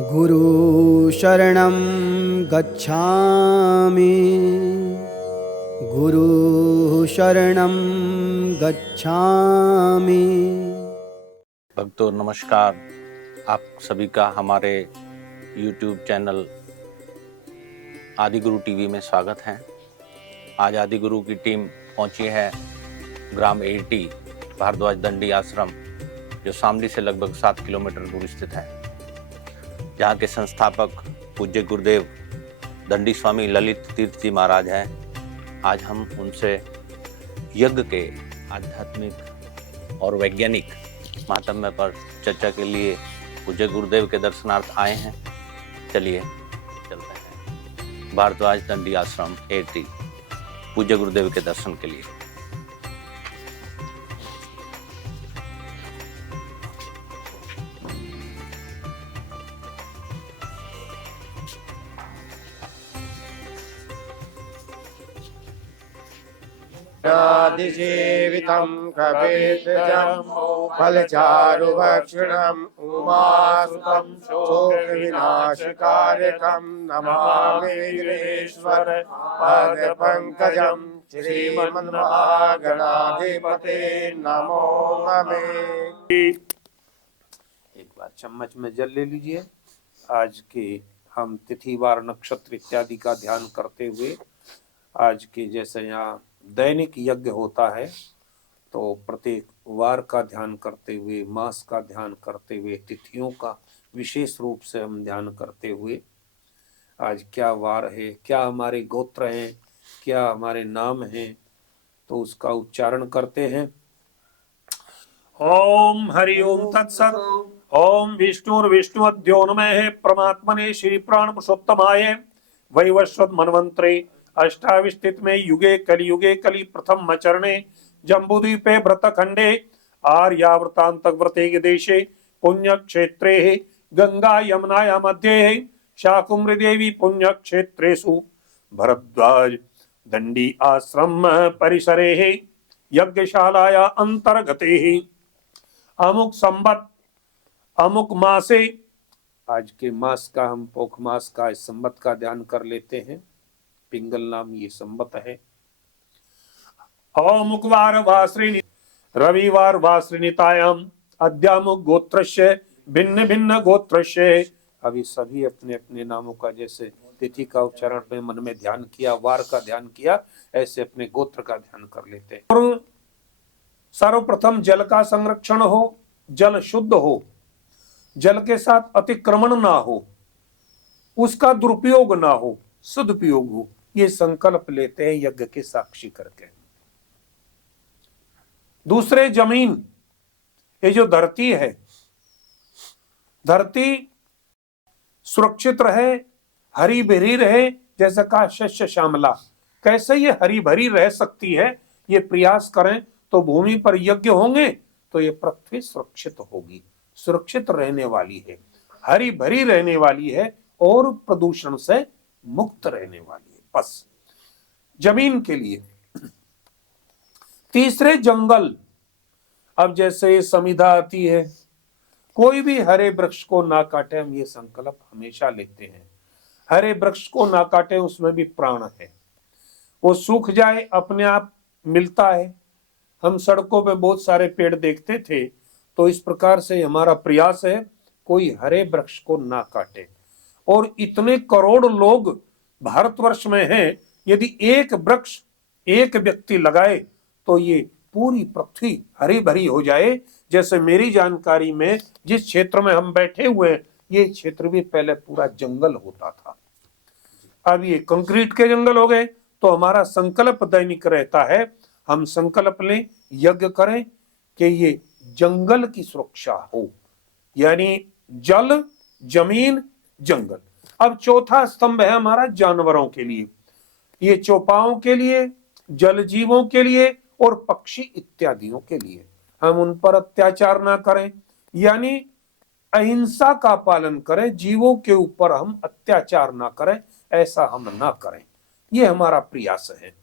गुरु शरणं गच्छामि। गुरु शरणं गच्छामि। भक्तों नमस्कार। आप सभी का हमारे YouTube चैनल आदिगुरु टीवी में स्वागत है। आज आदिगुरु की टीम पहुंची है ग्राम एटी भारद्वाज दंडी आश्रम, जो शामली से लगभग 7 किलोमीटर दूर स्थित है, जहाँ के संस्थापक पूज्य गुरुदेव दंडी स्वामी ललित तीर्थ जी महाराज हैं। आज हम उनसे यज्ञ के आध्यात्मिक और वैज्ञानिक महात्म्य पर चर्चा के लिए पूज्य गुरुदेव के दर्शनार्थ आए हैं। चलिए चलते हैं भारद्वाज दंडी आश्रम एटी पूज्य गुरुदेव के दर्शन के लिए। नादिसेवितं कपितजं फलचारुभक्षणम् उमासुतं शोकविनाशकारकं नमामि विघ्नेश्वर पादपङ्कजं श्रीमन्महागणाधिपते नमो नमः। एक बार चम्मच में जल ले लीजिए। आज के हम तिथि वार नक्षत्र इत्यादि का ध्यान करते हुए, आज के जैसे यहाँ दैनिक यज्ञ होता है, तो प्रत्येक वार का ध्यान करते हुए, मास का ध्यान करते हुए, तिथियों का विशेष रूप से हम ध्यान करते हुए, आज क्या वार है, क्या हमारे गोत्र हैं, क्या हमारे नाम हैं, तो उसका उच्चारण करते हैं। ओम हरि ओम तत्सत। ओम विष्णुर्विष्णुअद्यो नमः परमात्मने श्री प्राण पुरुषोत्तमाय वैवस्वत मनवंतरे अष्टाविस्थित में युगे कलि प्रथम चरणे जम्बूद्वीपे व्रतखंडे आर्यावृतांतक देशे पुण्य क्षेत्रे गंगा यमुनाया मध्ये शाकुम्भ्री देवी पुण्य क्षेत्रेषु भरद्वाज दंडी आश्रम परिसरे यज्ञशालाया अंतर्गते अमुक संवत अमुक मासे, आज के मास का हम पोख मास का इस संवत का ध्यान कर लेते हैं। पिंगल नाम ये संवत है। अमुकवार वासृणी रविवार वासृणीतायाम अद्यामुक गोत्रस्य भिन्न भिन्न गोत्रस्य। अभी सभी अपने अपने नामों का, जैसे तिथि का उच्चारण में मन में ध्यान किया, वार का ध्यान किया, ऐसे अपने गोत्र का ध्यान कर लेते हैं। और सर्वप्रथम जल का संरक्षण हो, जल शुद्ध हो, जल के साथ अतिक्रमण ना हो, उसका दुरुपयोग ना हो, सदुपयोग हो, ये संकल्प लेते हैं यज्ञ के साक्षी करके। दूसरे जमीन, ये जो धरती है, धरती सुरक्षित रहे, हरी भरी रहे, जैसा कहा शस्य श्यामला। कैसे ये हरी भरी रह सकती है, ये प्रयास करें तो भूमि पर यज्ञ होंगे तो ये पृथ्वी सुरक्षित होगी, सुरक्षित रहने वाली है, हरी भरी रहने वाली है और प्रदूषण से मुक्त रहने वाली है। बस जमीन के लिए। तीसरे जंगल। अब जैसे समिधा आती है, कोई भी हरे वृक्ष को ना काटे, हम ये संकल्प हमेशा लेते हैं। हरे वृक्ष को ना काटे, उसमें भी प्राण है। वो सूख जाए अपने आप मिलता है। हम सड़कों पे बहुत सारे पेड़ देखते थे, तो इस प्रकार से हमारा प्रयास है कोई हरे वृक्ष को ना काटे। और इतने करोड़ लोग भारतवर्ष में हैं, यदि एक वृक्ष एक व्यक्ति लगाए तो ये पूरी पृथ्वी हरी भरी हो जाए। जैसे मेरी जानकारी में जिस क्षेत्र में हम बैठे हुए हैं, ये क्षेत्र भी पहले पूरा जंगल होता था, अब ये कंक्रीट के जंगल हो गए। तो हमारा संकल्प दैनिक रहता है, हम संकल्प लें, यज्ञ करें कि ये जंगल की सुरक्षा हो, यानी जल, जमीन, जंगल। अब चौथा स्तंभ है हमारा जानवरों के लिए, ये चौपाओं के लिए, जल जीवों के लिए और पक्षी इत्यादियों के लिए। हम उन पर अत्याचार ना करें, यानी अहिंसा का पालन करें, जीवों के ऊपर हम अत्याचार ना करें, ऐसा हम ना करें, ये हमारा प्रयास है।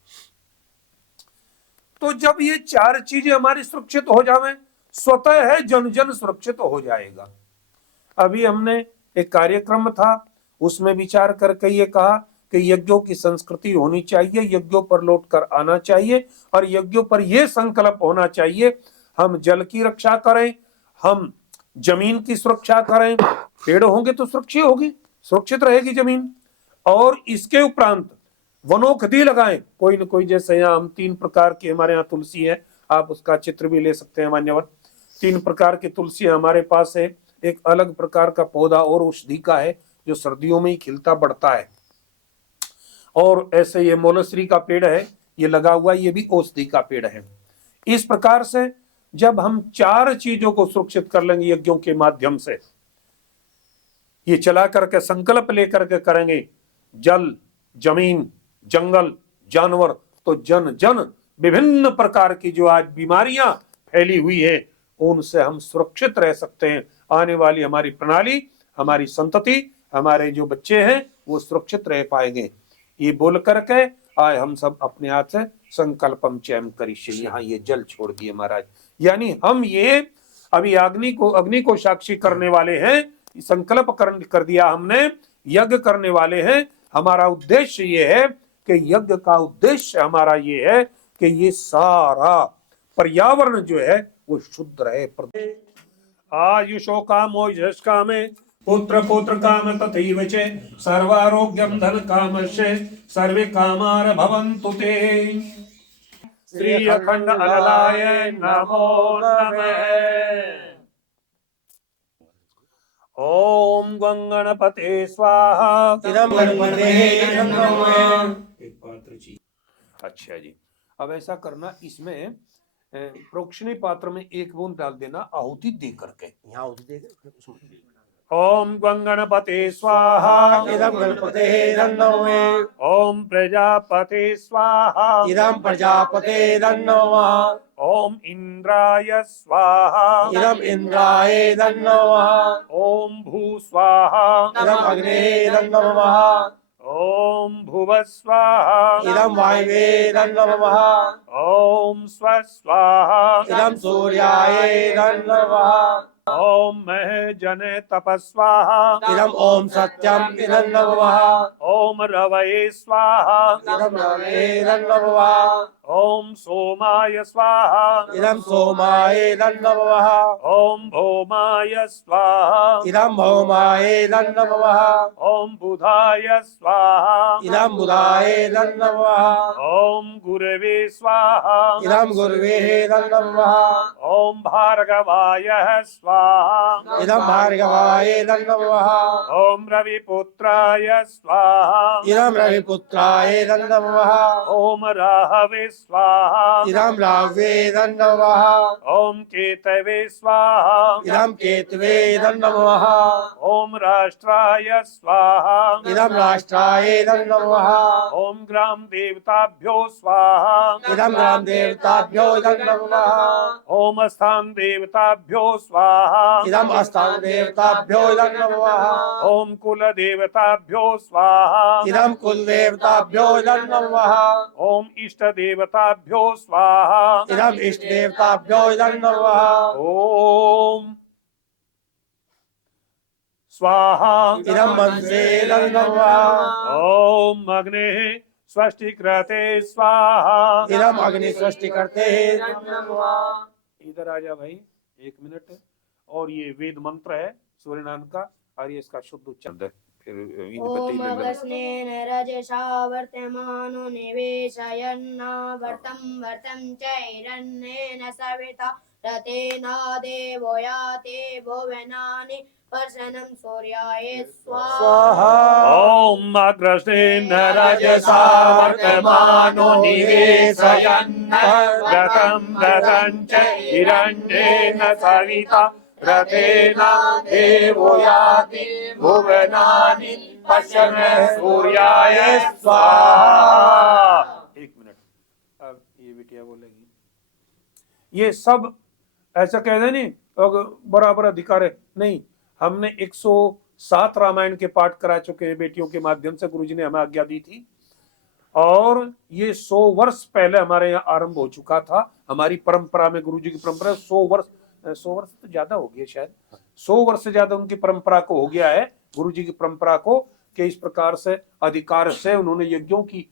तो जब ये चार चीजें हमारी सुरक्षित हो जाएं, स्वतः है जन जन सुरक्षित हो जाएगा। अभी हमने एक कार्यक्रम था, उसमें विचार करके ये कहा कि यज्ञों की संस्कृति होनी चाहिए, यज्ञों पर लौट कर आना चाहिए और यज्ञों पर यह संकल्प होना चाहिए हम जल की रक्षा करें, हम जमीन की सुरक्षा करें, पेड़ होंगे तो सुरक्षित होगी, सुरक्षित रहेगी जमीन। और इसके उपरांत वनौषधि लगाएं कोई न कोई, जैसे यहाँ हम 3 प्रकार की हमारे यहाँ तुलसी है, आप उसका चित्र भी ले सकते हैं मान्यवर। 3 प्रकार की तुलसी हमारे पास है। एक अलग प्रकार का पौधा और औषधि का है जो सर्दियों में ही खिलता बढ़ता है, और ऐसे ये मोलश्री का पेड़ है, ये लगा हुआ, ये भी औषधि का पेड़ है। इस प्रकार से जब हम 4 चीजों को सुरक्षित कर लेंगे यज्ञों के माध्यम से, ये चला करके संकल्प लेकर के करेंगे, जल, जमीन, जंगल, जानवर, तो जन जन विभिन्न प्रकार की जो आज बीमारियां फैली हुई है उनसे हम सुरक्षित रह सकते हैं। आने वाली हमारी प्रणाली, हमारी संतति, हमारे जो बच्चे हैं वो सुरक्षित रह पाएंगे। ये बोल करके आए हम सब अपने हाथ से संकल्पम चयम करिष्ये, यहाँ ये जल छोड़ दिए महाराज, यानी हम ये अभी अग्नि को साक्षी करने वाले हैं, संकल्प कर दिया हमने, यज्ञ करने वाले हैं। हमारा उद्देश्य ये है कि यज्ञ का उद्देश्य हमारा ये है कि ये सारा पर्यावरण जो है वो शुद्ध रहे। आयुषो कामो यश कामे पुत्र पुत्र काम तथैव च सर्वारोग्यम धन कामस्य सर्वे कामार भवन्तु ते। श्री अखंड अललाय नमो नमः। ओम गंगणपते स्वाहा। इदं गणपते नमः। एक पात्र जी। अच्छा जी, अब ऐसा करना, इसमें प्रोक्षणी पात्र में 1 बूंद डाल देना आहुति दे करके। यहाँ ओम गंगणपते स्वाहा। इदं गणपते नमः। ओम प्रजापते स्वाहा। इदं प्रजापते नमः। ओम इंद्राय स्वाहा। इदं इंद्राय नमः। ओम भू स्वाहा। इदं अग्ने नमः। ओम भुव स्वाहा। इदं वायवे नमः। ओम स्व स्वाहा। इदं सूर्याय नमः। ओम मह जने तपस्वाहा। इदं ओम सत्यम इदं नमः। ओम रवये स्वाहा। इदं रवे नमः। ओम सोमाय स्वाहा। इदं सोमाय नमः। ओम भौमाय स्वाहा। इदं भौमाय नमः। ओम बुधाय स्वाहा। इदं बुधाय नमः। ओम गुरवे स्वाहा। इदं गुरवे नमः। ओम भार्गवाय स्वाहा। इदं भार्गवाय नमः। ओम रविपुत्राय स्वाहा। इदं रविपुत्राय नमः। ओम राहवे स्वाहा। इदं राहवे नमः। ओम केतवे स्वाहा। इदं केतवे नमः। ओम राष्ट्राय स्वाहा। इदं राष्ट्राय नमः। ओम ग्राम देवताभ्यो स्वाहा। इदं ग्राम देवताभ्यो नमः। ओम स्थान देवताभ्यो स्वाहा। इदं अस्थान देवताभ्यो नमः। ओम कुल देवताभ्यो स्वाहा। इदं कुल देवताभ्यो नमः। ओम इष्ट देवताभ्यो स्वाहा। इदं इष्ट देवताभ्यो नमः। ओम स्वाहा। इदं मंत्रे नमः। ओम अग्ने स्वस्तिकृते स्वाहा। इदं अग्नि सृष्टि करते नमः। इधर आ जा भाई, 1 मिनट। और ये वेद मंत्र है सूर्यनारायण का, और ये इसका शुद्ध उच्चारण फिर ओम अगस्नेन रजसा वर्तमानो निवेशयन्ना वर्तं चैरन्नेन सविता रतेना देवो याते भुवनानि पर्शनं सूर्याय स्वाहा। ओम अग्रसेन रजसा वर्तमानो निवेशयन् रतं च हिरण्येन सविता रतेना देवो याति भुवनानि पश्यन् सूर्याय स्वाहा। 1 मिनट, अब ये बिटिया बोलेगी। ये सब ऐसा कह दे नहीं बराबर अधिकार है, नहीं। हमने 107 रामायण के पाठ करा चुके हैं बेटियों के माध्यम से, गुरुजी ने हमें आज्ञा दी थी, और ये 100 वर्ष पहले हमारे यहाँ आरंभ हो चुका था। हमारी परंपरा में, गुरुजी की परंपरा 100 वर्ष तो ज्यादा हो गया, शायद 100 वर्ष से ज्यादा उनकी परंपरा को हो गया है गुरु जी की परंपरा को कि इस प्रकार से अधिकार से उन्होंने यज्ञों की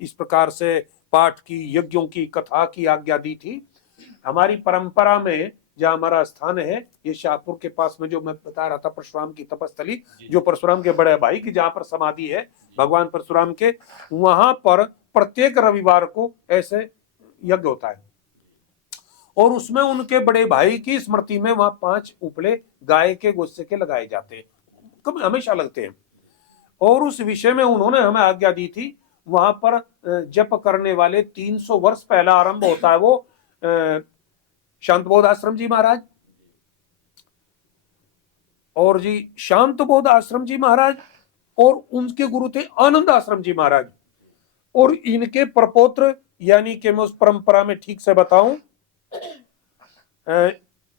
इस प्रकार से पाठ की, यज्ञों की, कथा की आज्ञा दी थी। हमारी परंपरा में जहाँ हमारा स्थान है, ये शाहपुर के पास में जो मैं बता रहा था परशुराम की तपस्थली, जो परशुराम के बड़े भाई की जहाँ पर समाधि है भगवान परशुराम के, वहां पर प्रत्येक रविवार को ऐसे यज्ञ होता है और उसमें उनके बड़े भाई की स्मृति में वहां 5 उपले गाय के गोश्त के लगाए जाते हैं, कभी हमेशा लगते हैं। और उस विषय में उन्होंने हमें आज्ञा दी थी। वहां पर जप करने वाले 300 वर्ष पहला आरंभ होता है वो शांतबोध आश्रम जी महाराज, और जी शांतबोध आश्रम जी महाराज, और उनके गुरु थे आनंद आश्रम जी महाराज, और इनके प्रपौत्र, यानी कि मैं उस परंपरा में ठीक से बताऊं,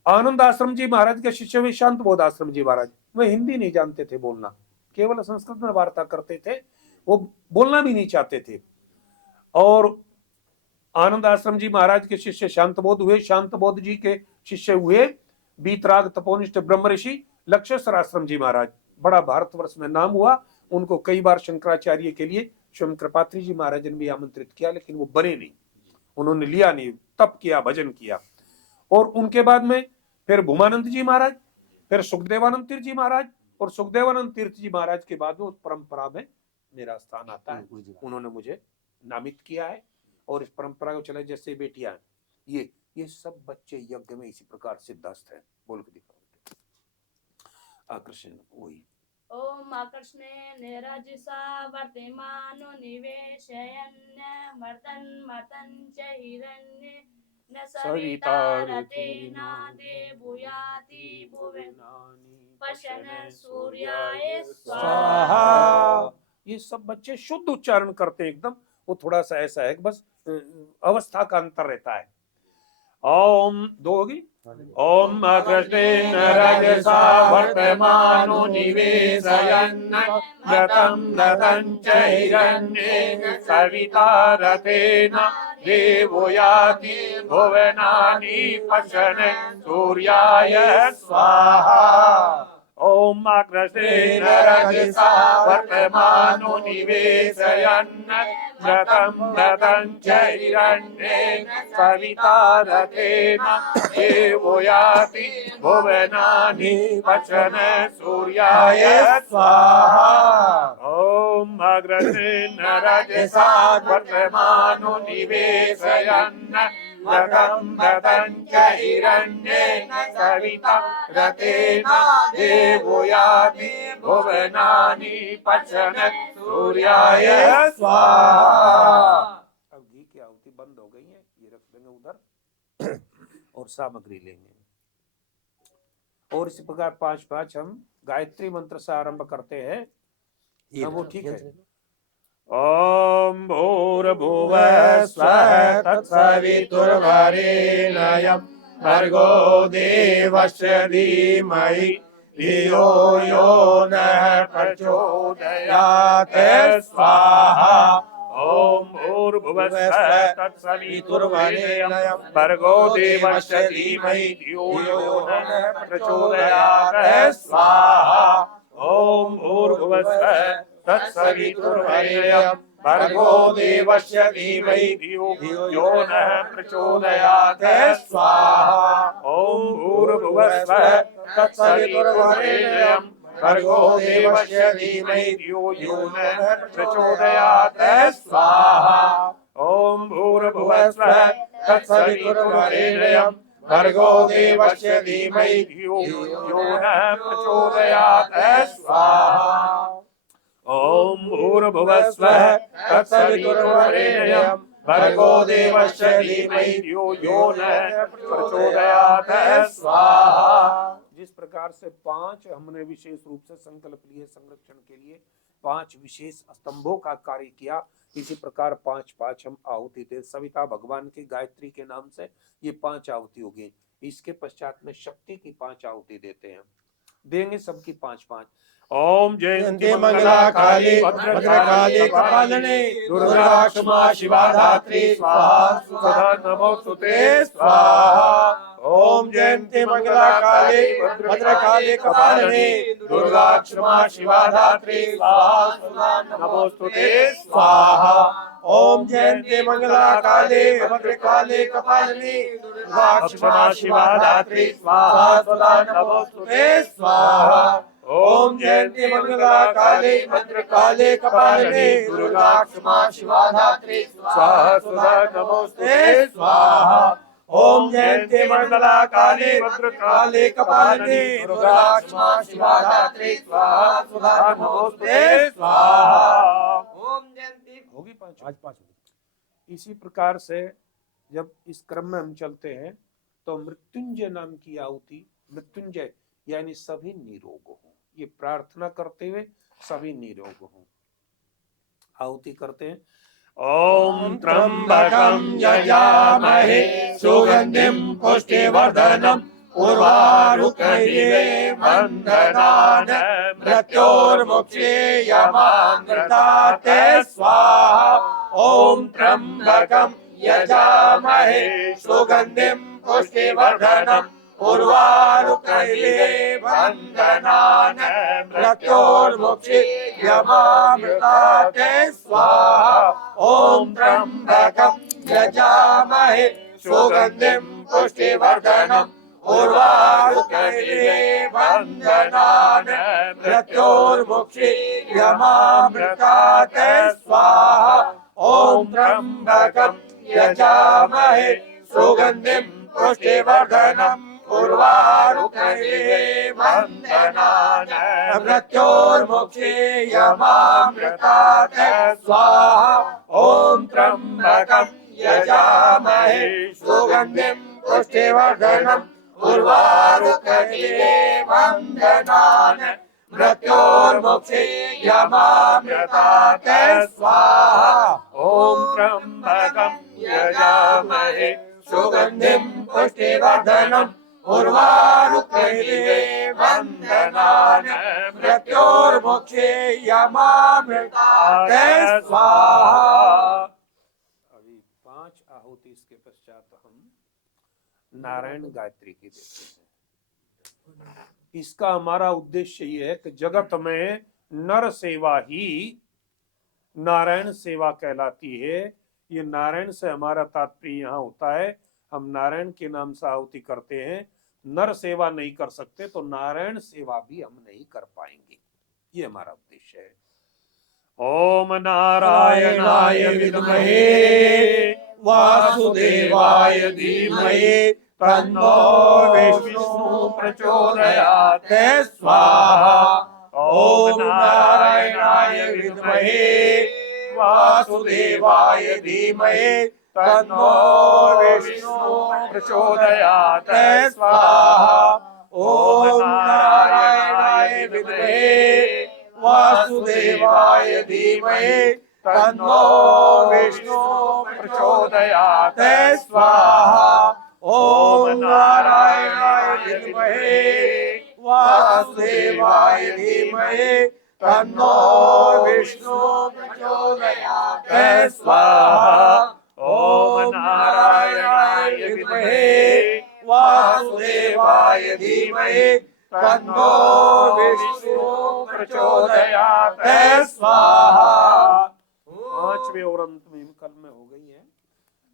आनंद आश्रम जी महाराज के शिष्य वे शांतबोध आश्रम जी महाराज। वे हिंदी नहीं जानते थे बोलना, केवल संस्कृत में वार्ता करते थे, वो बोलना भी नहीं चाहते थे। और आनंद आश्रम जी महाराज के शिष्य शांतबोध हुए, शांतबोध जी के शिष्य हुए बीतराग तपोनिष्ठ ब्रह्म ऋषि लक्षेश्वर आश्रम जी महाराज। बड़ा भारतवर्ष में नाम हुआ। उनको कई बार शंकराचार्य के लिए स्वयं कृपात्री जी महाराज ने भी आमंत्रित किया, लेकिन वो बने नहीं, उन्होंने लिया नहीं, तप किया, भजन किया। और उनके बाद में फिर भूमानंद जी महाराज, फिर सुखदेवानंद तीर्थ जी महाराज, और सुखदेवानंद तीर्थ जी महाराज के बाद में उस परंपरा में मेरा स्थान आता है। उन्होंने मुझे नामित किया है और इस परंपरा को चले। जैसे बेटियां ये सब बच्चे यज्ञ में इसी प्रकार सिद्धस्त है। बोल के दिखाओ आकर्षण वही। ओम आकर्षणे रजसा वर्तमानो निवेशयन् मर्तन् मर्तन् च हिरण्ये न सविता रतेना देवयाति भुवनानि पश्यन् सूर्याय स्वाहा। ये सब बच्चे शुद्ध उच्चारण करते हैं एकदम। वो थोड़ा सा ऐसा है कि बस अवस्था का अंतर रहता है। ओम दो होगी। ओम कृष्णेन रजसा वर्तमानो निवेशयन् मृतं मृतं च हिरण्येन सविता रतेन देवो याति भुवनानि पश्यन् सूर्याय स्वाहा। ओम कृष्णेन रजसा वर्तमानो निवेशयन् मृतं मृतं च हिरण्येन सविता रतेन देवो याति भुवनानि पश्यन् सूर्याय स्वाहा। ओम कृष्णेन रजसा वर्तमानो निवेशयन् मृतं मृतं च हिरण्येन सविता रतेन देवो याति भुवनानि पश्यन् सूर्याय स्वाहा। अब घी की आहुति बंद हो गई है, ये रख देंगे उधर और सामग्री लेंगे। और इसी प्रकार 5-5 हम गायत्री मंत्र से आरंभ करते हैं। वो ठीक है। ओम भूर्भुवः स्वः तत्सवितुर्वरेण्यं भर्गो देवस्य धीमहि धियो यो नः प्रचोदयात् स्वाहा। ओम भूर्भुवः स्वः तत्सवितुर्वरेण्यं भर्गो देवस्य धीमहि धियो यो नः प्रचोदयात् स्वाहा। ओम भूर्भुवः स्वः तत्सवितुर्वरेण्यं भर्गो देवस्य धीमहि धियो यो नः प्रचोदयात् स्वाहा। ओम भूर्भुवः स्वः तत्सवितुर्वरेण्यं भर्गो देवस्य धीमहि धियो यो नः प्रचोदयात् स्वाहा। ओम भूर्भुवः स्वः तत्सवितुर्वरेण्यं भर्गो देवस्य धीमहि धियो यो नः प्रचोदयात् स्वाहा। ओम भूर्भुवः स्वः तत्सवितुर्वरेण्यं भर्गो देवस्य धीमहि धियो यो नः प्रचोदयात् स्वाहा। जिस प्रकार से 5 हमने विशेष रूप से संकल्प लिए संरक्षण के लिए, 5 विशेष स्तंभों का कार्य किया, इसी प्रकार 5-5 हम आहुति थे। सविता भगवान की गायत्री के नाम से ये 5 आहुति हो गई। इसके पश्चात में शक्ति की 5 आहुति देते हैं। देंगे सबकी 5-5। ओम जयंती मंगला काली भद्रकाली कपालिनी दुर्गा क्षमा शिवा धात्री स्वाहा सदा नमोस्तुते स्वाहा। ओम जयंती मंगला काली भद्रकाली कपालिनी दुर्गा क्षमा शिवा धात्री स्वाहा सदा नमोस्तुते स्वाहा। ओम जयंती मंगला काली भद्रकाली कपालिनी दुर्गा क्षमा शिवा धात्री स्वाहा सदा नमोस्तुते स्वाहा। ओम जयंती मंगला काली भद्रकाली कपालिनी दुर्गा क्षमा शिवा धात्री स्वाहा सदा नमोस्तुते स्वाहा। ओम जयंती मंगला काली भद्रकाली कपालिनी दुर्गा क्षमा शिवा धात्री स्वाहा सदा नमोस्तुते स्वाहा। ओम जयंती होगी 5 इसी प्रकार से जब इस क्रम में हम चलते हैं तो मृत्युंजय नाम की आहुति, मृत्युंजय यानी सभी निरोग हो, ये प्रार्थना करते हुए सभी निरोग हो। आहुति करते हैं। ओम त्र्यंबकं यजामहे सुगंधिं पुष्टिवर्धनम् उर्वारुकमिव बन्धनान् मृत्योर्मुक्षीयमामृतात् स्वाहा। ओम त्र्यंबकं यजामहे सुगंधिं पुष्टिवर्धनम् उर्वारुकमिव बन्धनान् मृत्योर्मुक्षीयमामृतात् स्वाहा। ओम त्र्यंबकं यजामहे सुगंधिं पुष्टिवर्धनम् उर्वारुकमिव बन्धनान् मृत्योर्मुक्षीयमामृतात् स्वाहा। ओम त्र्यंबकं यजामहे सुगंधिं पुष्टिवर्धनम् उर्वारुकमिव बन्धनान् मृत्योर्मुक्षीयमामृतात् स्वाहा। ओम त्र्यंबकं यजामहे सुगंधिं पुष्टिवर्धनम् उर्वारुकमिव बन्धनान् मृत्योर्मुक्षीयमामृतात् स्वाहा। ओम त्र्यंबकं यजामहे सुगंधिं पुष्टिवर्धनम् उर्वारुकमिव बन्धनान् मृत्योर्मुक्षीयमामृतात् स्वाहा। अभी 5 आहुति इसके पश्चात हम नारायण गायत्री की देखते हैं। इसका हमारा उद्देश्य ये है कि जगत में नर सेवा ही नारायण सेवा कहलाती है। ये नारायण से हमारा तात्पर्य यहाँ होता है, हम नारायण के नाम से आहुति करते हैं, नर सेवा नहीं कर सकते तो नारायण सेवा भी हम नहीं कर पाएंगे, ये हमारा उद्देश्य है। ओम नारायणाय विद्महे वासुदेवाय धीमहि तन्नो विष्णु प्रचोदयात् स्वाहा। ओम नारायणाय विद्महे वासुदेवाय धीमहि तन्नो विष्णु प्रचोदयात् स्वाहा। ओम नारायणाय विद्महे वासुदेवाय धीमहि तन्नो विष्णु प्रचोदयात् स्वाहा। ओम नारायणाय विद्महे वासुदेवाय धीमहि तन्नो विष्णु प्रचोदयात् स्वाहा। ओम नारायणाय विद्महे वासुदेवाय धीमहि तन्नो विष्णु प्रचोदयात् स्वाहा। 5वें और अंत में विकल्प में हो गई है,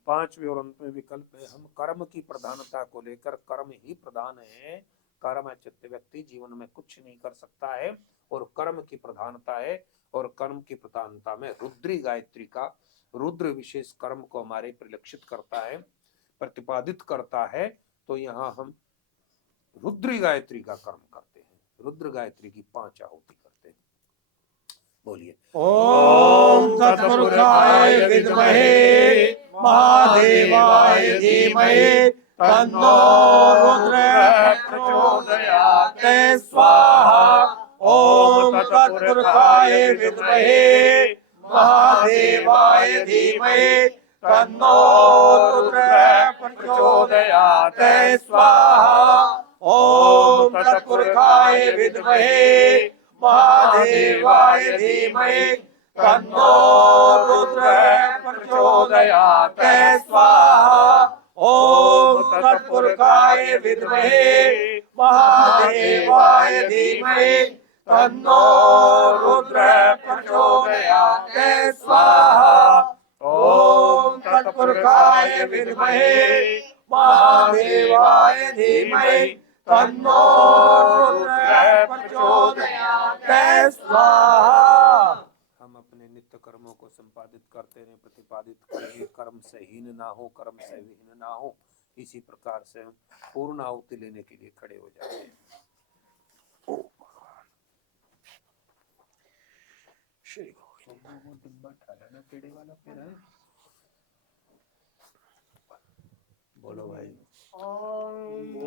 5वें और अंत में विकल्प है। हम कर्म की प्रधानता को लेकर, कर्म ही प्रधान है, कर्म चित्त व्यक्ति जीवन में कुछ नहीं कर सकता है और कर्म की प्रधानता है। और कर्म की प्रधानता में रुद्री गायत्री का, रुद्र विशेष कर्म को हमारे परिलक्षित करता है, प्रतिपादित करता है। तो यहाँ हम रुद्री गायत्री का कर्म करते हैं, रुद्र गायत्री की 5 आहुति करते हैं। बोलिए। ओम तत्पुरुषाय विद्महे महादेवाय धीमहि तन्नो रुद्र प्रचोदयात् स्वाहा। ओम तत्पुरुषाय विद्महे महादेवाय धीमहि तन्नो रुद्र प्रचोदयात् स्वाहा। ओम तत्पुरुषाय पवित्राय विद्महे महादेवाय धीमहि तन्नो रुद्रः प्रचोदयात् स्वाहा। ओम तत्पुरुषाय विद्महे महादेवाय धीमहि तन्नो रुद्रः प्रचोदयात् स्वाहा। ओम तत्पुरुषाय विद्महे महादेवाय धीमहि तन्नो रुद्रः प्रचोदयात् स्वाहा। हम अपने नित्य कर्मों को संपादित करते रहे, प्रतिपादित करें, कर्म से हीन ना हो, कर्म से विहीन ना हो। इसी प्रकार से हम पूर्ण आहुति लेने के लिए खड़े हो जाते हैं। श्री गोविंद। डिब्बा ठाला पेड़े वाला पेड़ है। बोलो भाई।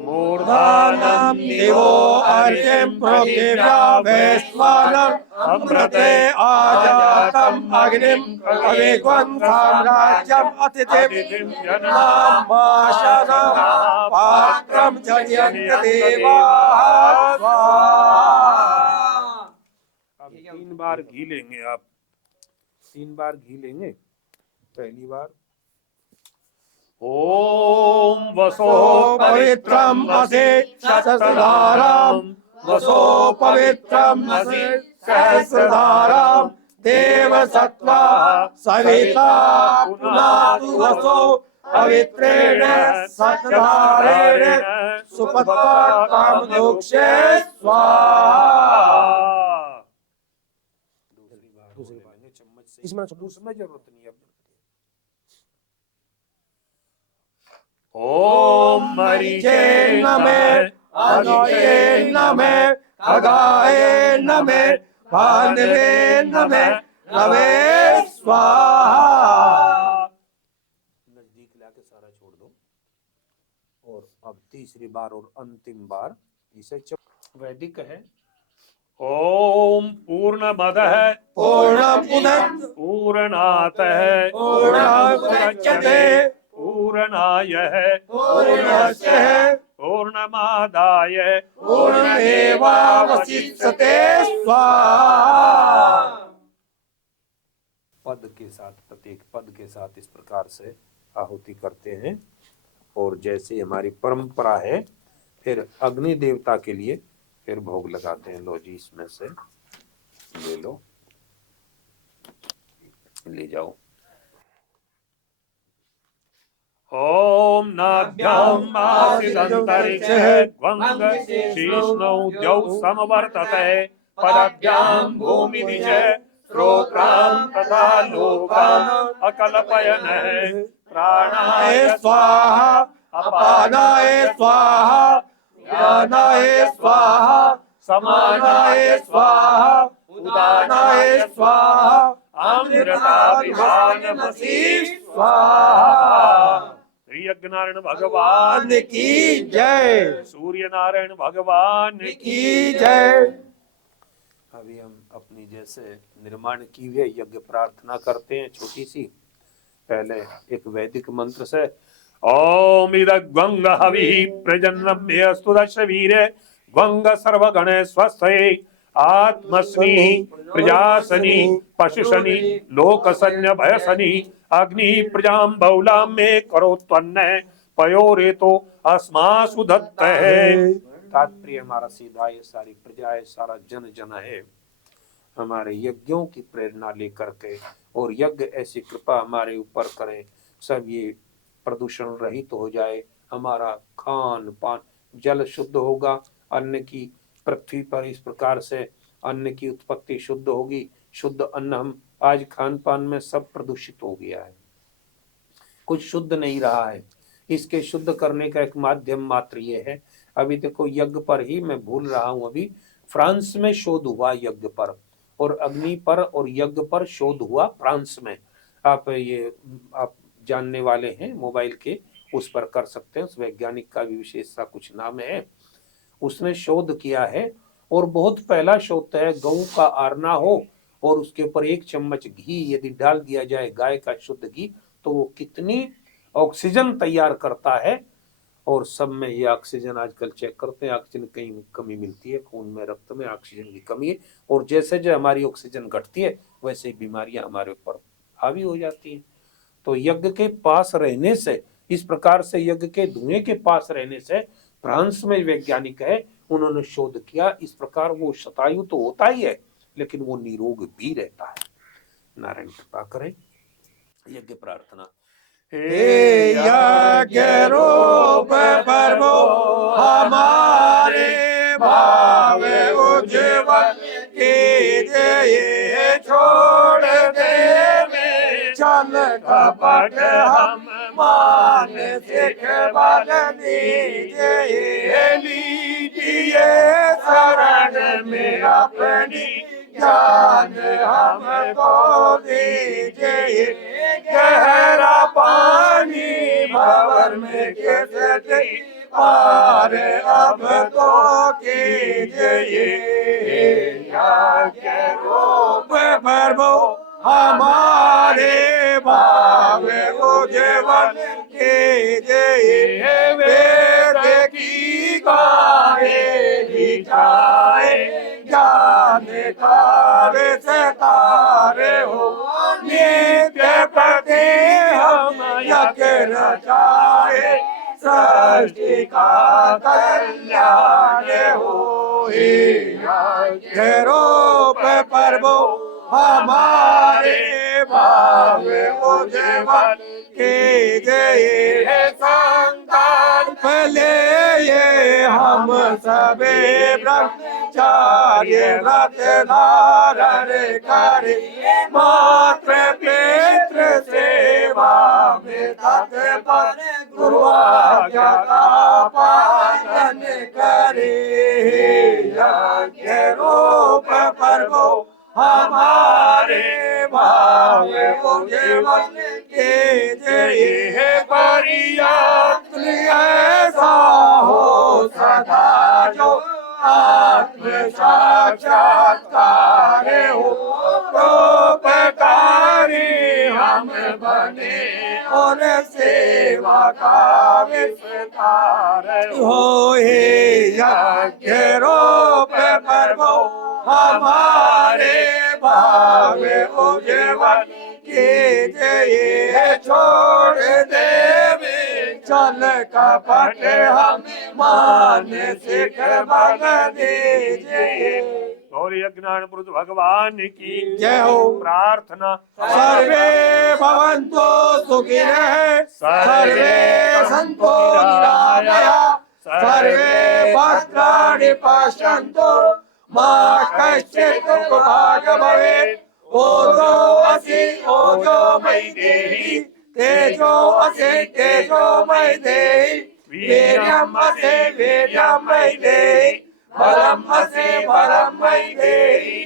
मूर्धानं दिवो अर्चिं पृथिव्या वैश्वानरं अमृते आजातम् अग्निं कवित्वं साम्राज्यम् अतिथिं जन्माशनं पात्रं जनयन्ति देवाः स्वाहा। अब 3 बार घी लेंगे आप। 3 बार घी लेंगे। पहली बार ओम वसो पवित्रम असि सहस्रधाराम वसो पवित्रम असि सहस्रधाराम देव सत्वा सविता पुनातु वसो पवित्रेण सहस्रधारेण सुपत्ताम दोक्षे स्वाहा। दूसरी बार चम्मच से इसमें जरूरत नहीं है। ओम मरीचे नमः अग्नये नमः खगाये नमः भानवे नमः नवे स्वाहा। नजदीक लाके सारा छोड़ दो। और अब तीसरी बार और अंतिम बार इसे वैदिक है। ओम पूर्णमदः पूर्णमुदच्यते पूर्णातः पूर्णमुदच्यते पूर्णाय पूर्णस्य पूर्णमादाय पूर्णमेवावशिष्यते स्वाहा। पद के साथ, प्रत्येक पद के साथ इस प्रकार से आहुति करते हैं। और जैसे हमारी परंपरा है, फिर अग्नि देवता के लिए फिर भोग लगाते हैं। लो जी, इसमें से ले लो, ले जाओ। ओम नाभ्याम आसिदंतरिक्षः ग्वंग शीर्ष्णौ द्यौ समवर्तते पदभ्याम भूमिनिच श्रोत्रां तथा लोकान् अकल्पयन् प्राणाय स्वाहा अपानाय स्वाहा ज्ञानाय स्वाहा समानाय स्वाहा उदानाय स्वाहा अमृताभिधानमसि स्वाहा। श्री यज्ञनारायण भगवान की जय। सूर्य नारायण भगवान की जय। अभी हम अपनी जैसे निर्माण की हुई यज्ञ प्रार्थना करते हैं, छोटी सी। पहले एक वैदिक मंत्र से ओम इदग्वंग हवि प्रजन्नम्य अस्तु दशवीरे ग्वंग सर्वगणे स्वस्थये आत्मस्नि प्रजासनि पशुशनि लोकसन्य भयसनि अग्नि प्रजां बहुलां मे करोत्वन्ने पयोरेतो अस्मासु दत्तः। तात्पर्य हमारा सीधा है, सारी प्रजा है, सारा जन जन है। हमारे यज्ञों की प्रेरणा लेकर के और यज्ञ ऐसी कृपा हमारे ऊपर करें, सब ये प्रदूषण रहित हो जाए। हमारा खान पान जल शुद्ध होगा, अन्न की पृथ्वी पर इस प्रकार से अन्न की उत्पत्ति शुद्ध होगी। शुद्ध अन्न हम आज खान पान में सब प्रदूषित हो गया है, कुछ शुद्ध नहीं रहा है। इसके शुद्ध करने का एक माध्यम मात्र ये है। अभी देखो यज्ञ पर ही मैं भूल रहा हूँ, अभी फ्रांस में शोध हुआ यज्ञ पर, और अग्नि पर और यज्ञ पर शोध हुआ फ्रांस में। आप जानने वाले हैं मोबाइल के, उस पर कर सकते हैं। उस वैज्ञानिक का भी विशेषता कुछ नाम है, उसने शोध किया है। और बहुत पहला शोध है, गऊ का आरना हो और उसके ऊपर 1 चम्मच घी यदि डाल दिया जाए, गाय का शुद्ध घी, तो वो कितनी ऑक्सीजन तैयार करता है। और सब में ये ऑक्सीजन आजकल चेक करते हैं, ऑक्सीजन कहीं कमी मिलती है, खून में रक्त में ऑक्सीजन की कमी है, और जैसे जो हमारी ऑक्सीजन घटती है वैसे ही बीमारियां हमारे ऊपर हावी हो जाती हैं। तो यज्ञ के पास रहने से, इस प्रकार से यज्ञ के धुएं के पास रहने से, फ्रांस में वैज्ञानिक है, उन्होंने शोध किया, इस प्रकार वो शतायु तो होता ही है लेकिन वो निरोग भी रहता है। नारायण कृपा करें। यज्ञ प्रार्थना। हे यज्ञ रूप प्रभु हमारे भाव उज्ज्वल कीजिए, छोड़ दे चल कपट हम मानसिक बल दीजिए, लीजिए शरण में अपनी ज्ञान हमको दीजिए, गहरा पानी भंवर में कैसे पार अब तो कीजिए, यज्ञ रूप प्रभु हमारे भाव उज्ज्वल कीजिए, वेद की गाए जाए ज्ञान का विस्तार हो, नित्य प्रति हम यज्ञ रचाए, सृष्टि का कल्याण हो, यज्ञ रूप प्रभु हमारे भाव उज्ज्वल कीजिए, संकल्प ले हम सबे ब्रह्मचार्य व्रत धारण करे, मात्र पितृ सेवा में तत्पर गुरु आज्ञा का पालन करे, यज्ञ रूप प्रभु हमारे भाव उज्ज्वल कीजिए, पर्याप्त ऐसा हो सदा जो आत्म साक्षात्कार हो, परोपकारी हम बने और सेवा का विस्तार हो, यज्ञ रूप प्रभु हमारे भाव उज्ज्वल कीजिए, छोड़ देवे चल कपट हम मानसिक बल दीजिए। और यज्ञान पुरुष भगवान की जय हो। प्रार्थना। सर्वे भवन्तु सुखिनः, सर्वे सन्तु निरामया, सर्वे भद्राणि पश्यन्तु मा कश्चित् दुःखभाग् भवेत्। ओजो असि ओजो मयि देहि, तेजो असि तेजो मयि देहि, वीर्यम् असि वीर्यम् मयि देहि, बलम् असि बलम् मयि देहि।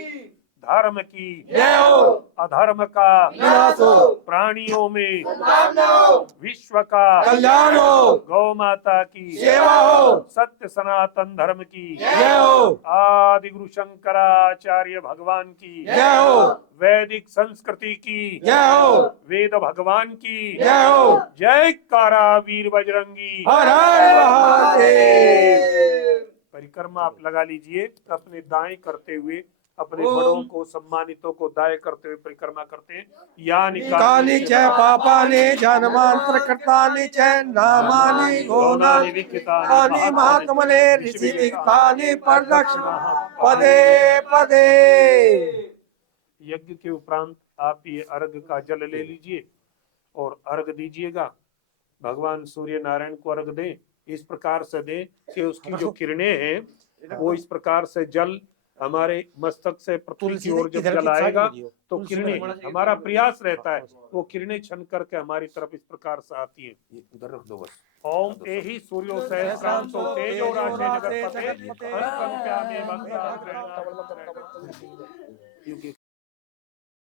धर्म की जय हो, अधर्म का विनाश हो, प्राणियों में सद्भावना हो, विश्व का कल्याण हो, गौ माता की सेवा हो, सत्य सनातन धर्म की जय हो, आदि गुरु शंकराचार्य भगवान की जय हो, वैदिक संस्कृति की जय हो, वेद भगवान की जय हो, जय कारा वीर बजरंगी। हर हर महादेव। परिक्रमा आप लगा लीजिए, अपने दाएं करते हुए अपने बड़ों को सम्मानितों को दाएं करते हुए परिक्रमा करते हैं। यानी कानि च पापानि जन्मांतर कृतानि च नामानि गौनानि विकृतानि महात्मने ऋषि विक्तानि प्रदक्षिणा पदे पदे। यज्ञ के उपरांत आप ये अर्घ का जल ले लीजिए और अर्घ दीजिएगा। भगवान सूर्य नारायण को अर्घ दें, इस प्रकार से दें कि उसकी जो किरणें हैं वो इस प्रकार से जल हमारे मस्तक से पृथ्वी की ओर जब जल आएगा तो किरणें, हमारा प्रयास रहता है वो किरणें छन करके हमारी तरफ इस प्रकार से आती है। उधर रख दो बस। ओम एहि सूर्यो सहस्रांशो तेजो राशे जगत्पते अंतम प्यामे भक्ता